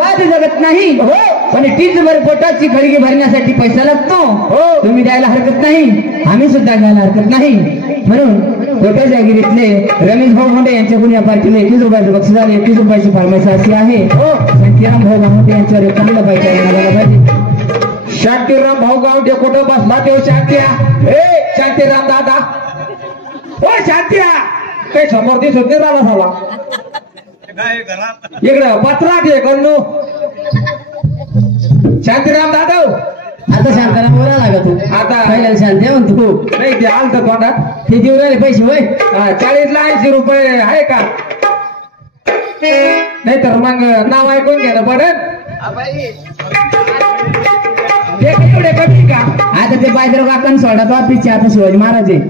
वाद जगत नाही पण टीचभर पोटाची खळगी भरण्यासाठी पैसा लागतो तुम्ही द्यायला हरकत नाही आम्ही सुद्धा द्यायला हरकत नाही म्हणून कोटा जागिरीतले रमेश भाऊ मोंडे यांच्याकडून या पार्टीला 21 रुपयाचं बक्षीस झाले 21 रुपयाची फरमाईश अशी आहे शांतीराम भाऊ गावंडे यांच्यावर एक चांगला पैसा मिळाला पाहिजे शांतीराम भाऊ गावंडे कुठं बसला तेव्हा शांत्या शांतीराम दादा ओ शांत्या काही समोर दिसत नाही राहिला झाला इकडं पत्रात ये करणू शांतीराम दादा आता शांताराम बोला लागत तू आता पहिल्याला शांती आहे म्हणतो तू नाही ते आलत तोंडात ते देऊ राहिले पैसे होय 40 ला 80 रुपये आहे का नाही तर मग नाव ऐकून घेणं पडेल एवढे कमी का आता ते बायदर काकान सोडा तो पिच्छे आता शिवाजी महाराज आहे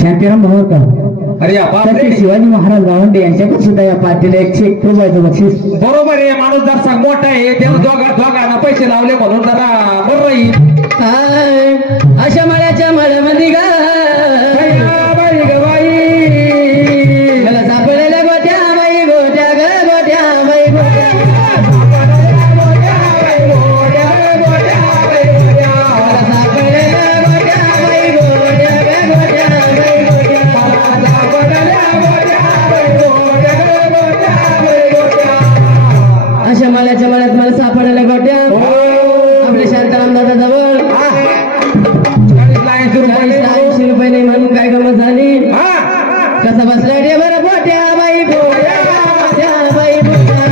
शांतीराम भाऊ का अरे बापरे शिवाजी महाराज गावंडे यांच्याकडे सुद्धा या पार्टीला 101 रुपयाचं बक्षीस बरोबर आहे माणूस जर मोठा आहे त्याला दोघांना पैसे लावले म्हणून जरा बरं राहील अशा मळ्याच्या मळ्यामध्ये गा बाई ग बाई मला सापडलेल्या गोट्या बाई गोट्या ग गोट्या बाई गोट्या अशा मळ्याच्या मळ्यात मला सापडलेल्या गोट्या आपल्या शांताराम दादा जवळ 40 रुपये नाही म्हणून काय गमत झाली कसा बसला रे बरं गोट्या बाई गोट्या बाई गोट्या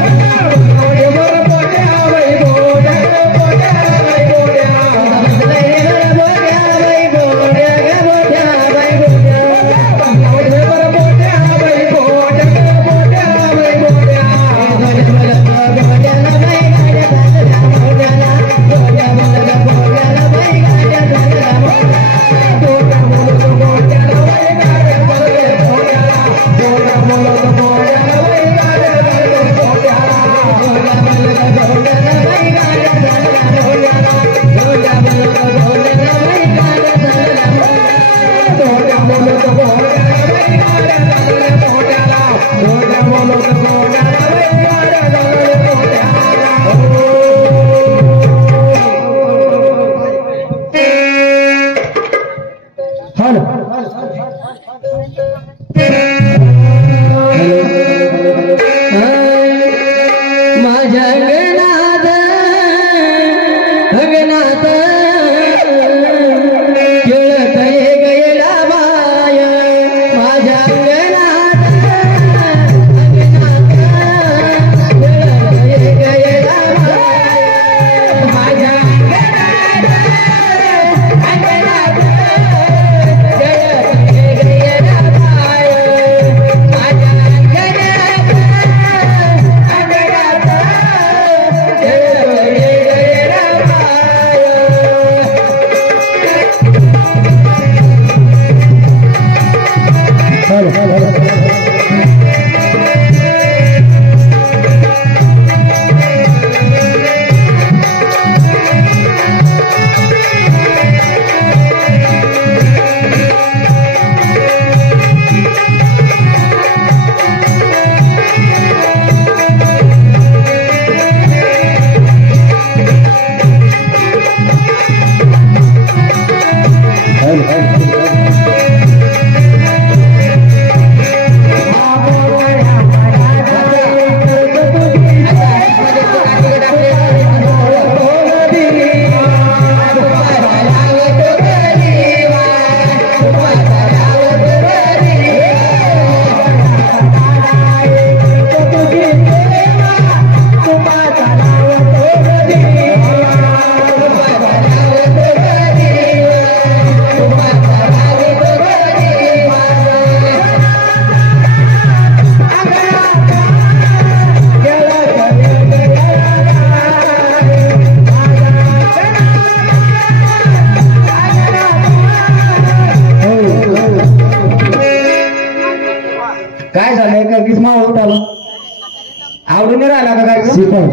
का कार्यक्रम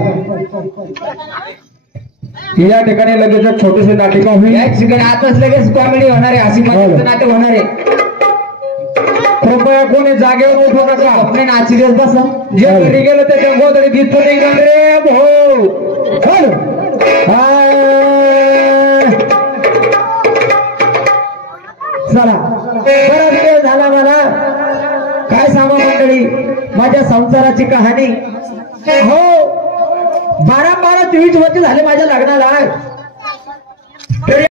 या ठिकाणी लगेच एक छोटेसे नाटिका होईल. या ठिकाणी आताच लगेच कॉमेडी होणार आहे, हसी मजाकचं नाटक होणार आहे. कृपया कोणी जागेवर उठू नका. आपण नाची दिवस बसा. जे घरी गेलं त्याच्या गोदडी दिसतो निघाल रे भाऊ. चला बराच वेळ झाला मला. काय सांगा मंडळी, माझ्या संसाराची कहाणी. हो 12-12-23 वर्ष झाले माझ्या लग्नाला.